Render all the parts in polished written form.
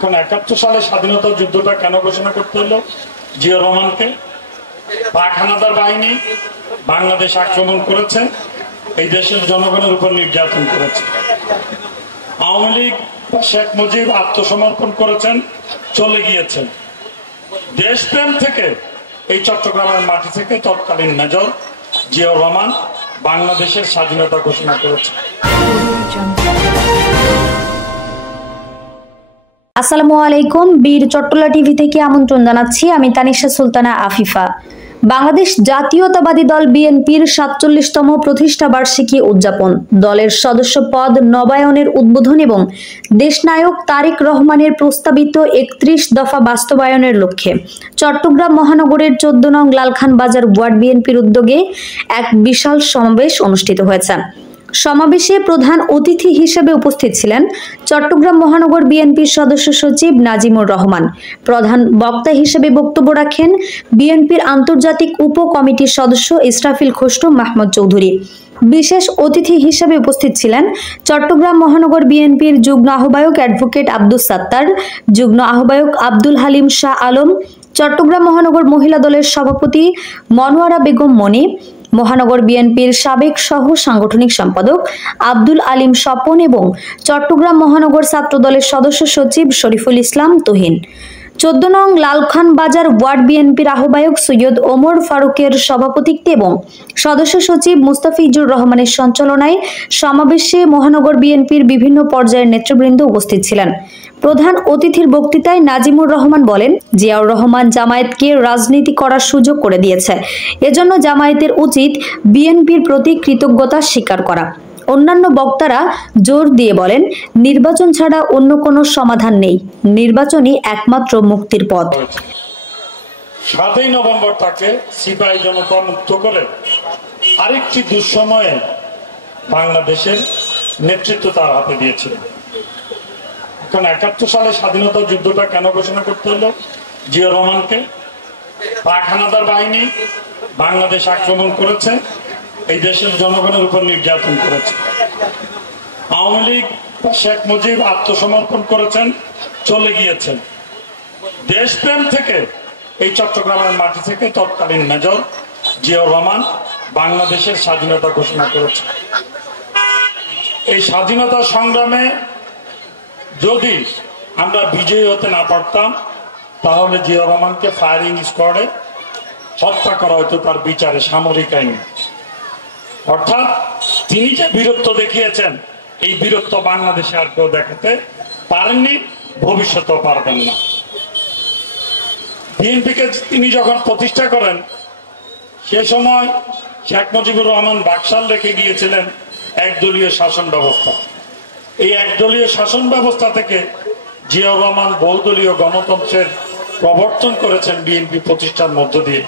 এখন ৭১ সালে স্বাধীনতা যুদ্ধটা কেন ঘোষণা করতে হলো? জিয়া রহমানকে পাক হানাদার বাহিনী বাংলাদেশ আক্রমণ করেছে, এই দেশের জনগণের উপর নির্যাতন করেছে। আওয়ামী লীগ শেখ মুজিব আত্মসমর্পণ করেছেন, চলে গিয়েছেন। দেশপ্রেম থেকে এই চট্টগ্রামের মাটি থেকে তৎকালীন মেজর জিয়া রহমান বাংলাদেশের স্বাধীনতা ঘোষণা করেছে। আসসালামু আলাইকুম। বীর চট্টলা টিভি থেকে আমন্ত্রণ জানাচ্ছি, আমি তানিশা সুলতানা আফিফা। বাংলাদেশ জাতীয়তাবাদী দল বিএনপির ৪৭তম প্রতিষ্ঠা বার্ষিকী উদযাপন, দলের সদস্য পদ নবায়নের উদ্বোধন এবং দেশনায়ক তারেক রহমানের প্রস্তাবিত ৩১ দফা বাস্তবায়নের লক্ষ্যে চট্টগ্রাম মহানগরের ১৪ নং লালখান বাজার ওয়ার্ড বিএনপির উদ্যোগে এক বিশাল সমাবেশ অনুষ্ঠিত হয়েছে। সমাবেশে প্রধান অতিথি হিসেবে উপস্থিত ছিলেন চট্টগ্রাম মহানগর বিএনপির সদস্য সচিব নাজিমুর রহমান। প্রধান বক্তা হিসেবে বক্তব্য রাখেন বিএনপির আন্তর্জাতিক উপ কমিটির সদস্য ইসরাফিল খসরু মাহমুদ চৌধুরী। বিশেষ অতিথি হিসেবে উপস্থিত ছিলেন চট্টগ্রাম মহানগর বিএনপির যুগ্ম আহ্বায়ক অ্যাডভোকেট আব্দুস সাত্তার, যুগ্ম আহ্বায়ক আব্দুল হালিম শাহ আলম, চট্টগ্রাম মহানগর মহিলা দলের সভাপতি মনোয়ারা বেগম মনি, মহানগর বিএনপির সাবেক সহ সাংগঠনিক সম্পাদক আব্দুল আলিম স্বপন এবং চট্টগ্রাম মহানগর ছাত্র দলের সদস্য সচিব শরীফুল ইসলাম তুহিন। ১৪ নং লালখান বাজার ওয়ার্ড বিএনপির আহ্বায়ক সৈয়দ ওমর ফারুকের সভাপতিত্বে এবং সদস্য সচিব মুস্তাফিজুর রহমানের সঞ্চালনায় সমাবেশে মহানগর বিএনপির বিভিন্ন পর্যায়ের নেতৃবৃন্দ উপস্থিত ছিলেন। প্রধান অতিথির বক্তৃতায় নাজিমুর রহমান বলেন, জিয়াউর রহমান জামায়াতকে রাজনীতি করার সুযোগ করে দিয়েছে, এজন্য জামায়াতের উচিত বিএনপির প্রতি কৃতজ্ঞতা স্বীকার করা। অন্যান্য বক্তারা জোর দিয়ে বলেন, নির্বাচন ছাড়া অন্য কোনো সমাধান নেই, নির্বাচনই একমাত্র মুক্তির পথ। ৭ই নভেম্বর তাকে সিপাহী জনতা মুক্ত করে আরেকটি দুঃসময়ে বাংলাদেশের নেতৃত্ব তার হাতে দিয়েছিলেন। এখন ৭১ সালে স্বাধীনতা যুদ্ধটা কেন ঘোষণা করতে হলো? জিয়া রহমানকে পাক হানাদার বাহিনী বাংলাদেশ আক্রমণ করেছে, এই দেশের জনগণের উপর নির্যাতন করেছে। আওয়ামী লীগ শেখ মুজিব আত্মসমর্পণ করেছেন, চলে গিয়েছেন। দেশপ্রেম থেকে এই চট্টগ্রামের মাটি থেকে তৎকালীন মেজর জিয়া রহমান বাংলাদেশের স্বাধীনতা ঘোষণা করেছে। এই স্বাধীনতা সংগ্রামে যদি আমরা বিজয়ী হতে না পারতাম, তাহলে জিয়া রহমানকে ফায়ারিং স্কোয়াডে হত্যা করা হতো তার বিচারে সামরিক আইনে। অর্থাৎ তিনি যে বীরত্ব দেখিয়েছেন, এই বীরত্ব বাংলাদেশে আর কেউ দেখাতে পারেননি, ভবিষ্যতেও পারবেন না। বিএনপিকে তিনি যখন প্রতিষ্ঠা করেন, সে সময় শেখ মুজিবুর রহমান বাকশাল রেখে গিয়েছিলেন একদলীয় শাসন ব্যবস্থা। এই একদলীয় শাসন ব্যবস্থা থেকে জিয়াউর রহমান বহুদলীয় গণতন্ত্রের প্রবর্তন করেছেন বিএনপি প্রতিষ্ঠার মধ্য দিয়ে।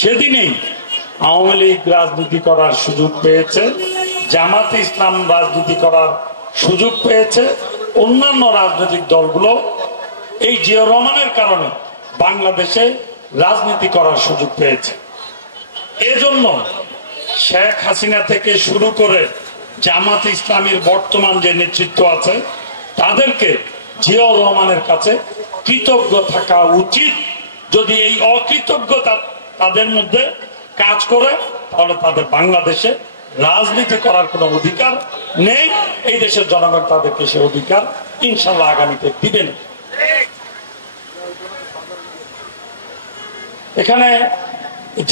সেদিনেই আওয়ামী লীগ রাজনীতি করার সুযোগ পেয়েছে, জামাতে ইসলাম রাজনীতি করার সুযোগ পেয়েছে, অন্যান্য রাজনৈতিক দলগুলো এই জিয়া রহমানের কারণে বাংলাদেশে রাজনীতি করার সুযোগ পেয়েছে। এজন্য শেখ হাসিনা থেকে শুরু করে জামাতে ইসলামের বর্তমান যে নেতৃত্ব আছে, তাদেরকে জিয়াউর রহমানের কাছে কৃতজ্ঞ থাকা উচিত। যদি এই অকৃতজ্ঞতা তাদের মধ্যে কাজ করে, তাহলে তাদের বাংলাদেশে রাজনীতি করার কোনো অধিকার নেই। এই দেশের জনগণ তাদেরকে সে অধিকার ইনশাল্লাহ আগামীতে দিবেন। এখানে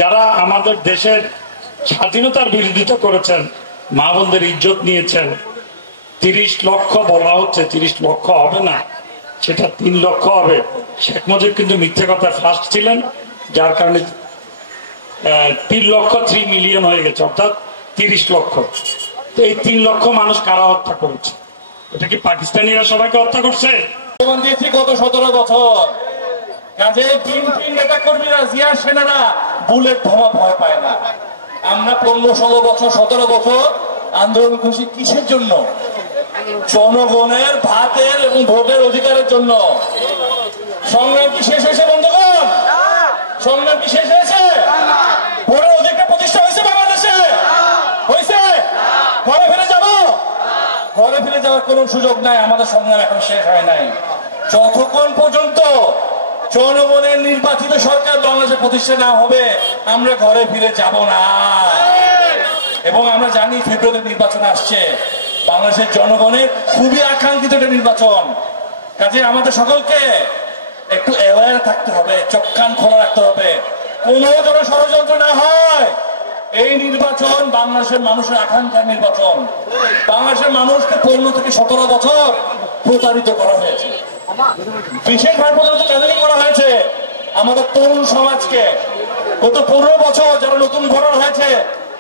যারা আমাদের দেশের স্বাধীনতার বিরোধিতা করেছেন, মা বোনদের ইজ্জত নিয়েছেন, ৩০ লক্ষ বলা হচ্ছে, ৩০ লক্ষ হবে না, সেটা ৩ লক্ষ হবে। শেখ মুজিব কিন্তু মিথ্যে কথা ফার্স্ট ছিলেন, যার কারণে 3 মিলিয়ন হয়ে গেছে, অর্থাৎ ৩০ লক্ষ। তো এই ৩ লক্ষ মানুষ কারা হত্যা করেছে? এটা কি পাকিস্তানিরা সবাইকে হত্যা করছে? গত ১৭ বছর কাজে নেতা কর্মীরা, জিয়া সেনারা বুলেট বোমা ভয় পায় না। আমরা ১৫-১৬ বছর ১৭ বছর আন্দোলন করছি কিসের জন্য? জনগণের ভাতের এবং ভোটের অধিকারের জন্য। সংগ্রাম কি শেষ হয়েছে বন্ধুগণ? সংগ্রাম কি শেষ হয়েছে? ভোটের অধিকার প্রতিষ্ঠা হয়েছে বাংলাদেশে? হয়েছে? ঘরে ফিরে যাব? ঘরে ফিরে যাওয়ার কোন সুযোগ নাই, আমাদের সংগ্রাম এখন শেষ হয় নাই। যতক্ষণ পর্যন্ত জনগণের নির্বাচিত সরকার বাংলাদেশে প্রতিষ্ঠা না হবে আমরা ঘরে ফিরে যাব না। এবং আমরা জানি ফেব্রুয়ারি নির্বাচন আসছে, বাংলাদেশের জনগণের খুবই আকাঙ্ক্ষিত একটা নির্বাচন। কাজে আমাদের সকলকে একটু অ্যাওয়্যার থাকতে হবে, চোখ কান খোলা রাখতে হবে, কোনো যেন ষড়যন্ত্র না হয়। এই নির্বাচন বাংলাদেশের মানুষের আকাঙ্ক্ষার নির্বাচন। বাংলাদেশের মানুষকে 15 থেকে 17 বছর প্রতারিত করা হয়েছে, বিশেষভাবে প্রতারিত করা হয়েছে আমাদের তরুণ সমাজকে। গত 15 বছর যারা নতুন ভোটার হয়েছে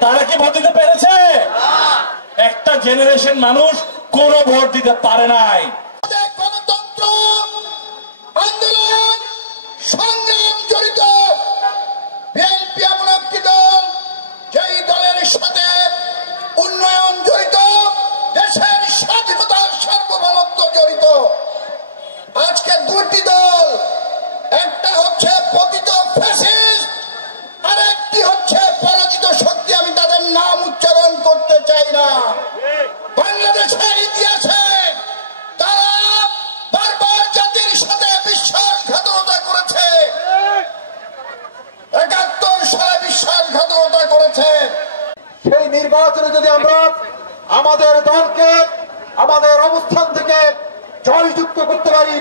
তারা কি ভোট দিতে পেরেছে? একটা জেনারেশন মানুষ কোন ভোট দিতে পারে নাই। গণতন্ত্র আন্দোলন সংগ্রাম জড়িত বিএনপি এমন একটি দল, যেই দলের সাথে উন্নয়ন জড়িত, দেশের স্বাধীনতার সার্বভৌমত্ব জড়িত। আজকে দুটি দল, একটা হচ্ছে পতিত ফ্যাসিস্ট, আর একটি হচ্ছে পরাজিত শক্তি। আমি তাদের নাম উচ্চারণ করতে চাই না। বাংলাদেশের ইতিহাসে তারা বারবার জাতির সাথে বিশ্বাসঘাতকতা করেছে। ৭১ সালে বিশ্বাসঘাতকতা করেছে। সেই নির্বাচনে যদি আমরা আমাদের দলকে আমাদের অবস্থান থেকে জয়যুক্ত করতে পারি,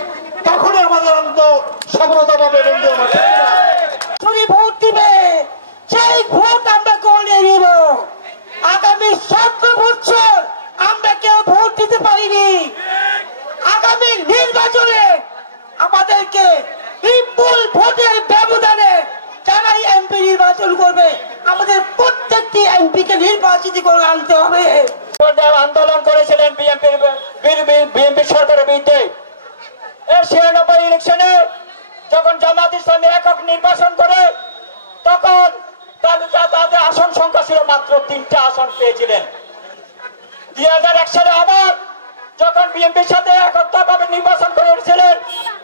তখনই আমাদের অন্ত সফলতা পাবে। বন্ধু আমার ভোট দিবে, সেই ভোট আমরা করে নিব। আগামী ৭ বছর আমরা কেউ ভোট দিতে পারিনি। আগামী নির্বাচনে আমাদেরকে বিপুল ভোটের ব্যবধানে যারাই এমপি নির্বাচন করবে, আমাদের প্রত্যেকটি এমপিকে নির্বাচিত করে আনতে হবে। আন্দোলন করেছিলেন বিএনপি সরকারের বিরুদ্ধে। এর ৯৬ ইলেকশনে যখন জামাত ইসলামী একক নির্বাচন করে, তখন তাদের আসন সংখ্যা ছিল মাত্র 3টা আসন পেয়েছিলেন। ২০০১ সালে আবার যখন বিএনপির সাথে একত্রভাবে নির্বাচন করেছিলেন,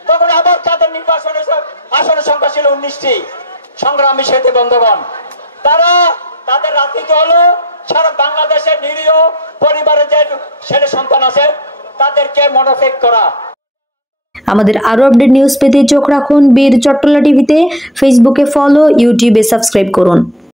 তখন আবার তাদের নির্বাচনের আসনের সংখ্যা ছিল 19টি। সংগ্রামী সাথী বন্ধুগণ, তারা তাদের রাজনীতি হলো সারা বাংলাদেশের নিরীহ পরিবারের যে ছেলে সন্তান আছে তাদেরকে মনোফেক করা। আমাদের আরো আপডেট নিউজ পেতে চোখ রাখুন বীর চট্টলা টিভিতে। ফেসবুকে ফলো, ইউটিউবে সাবস্ক্রাইব করুন।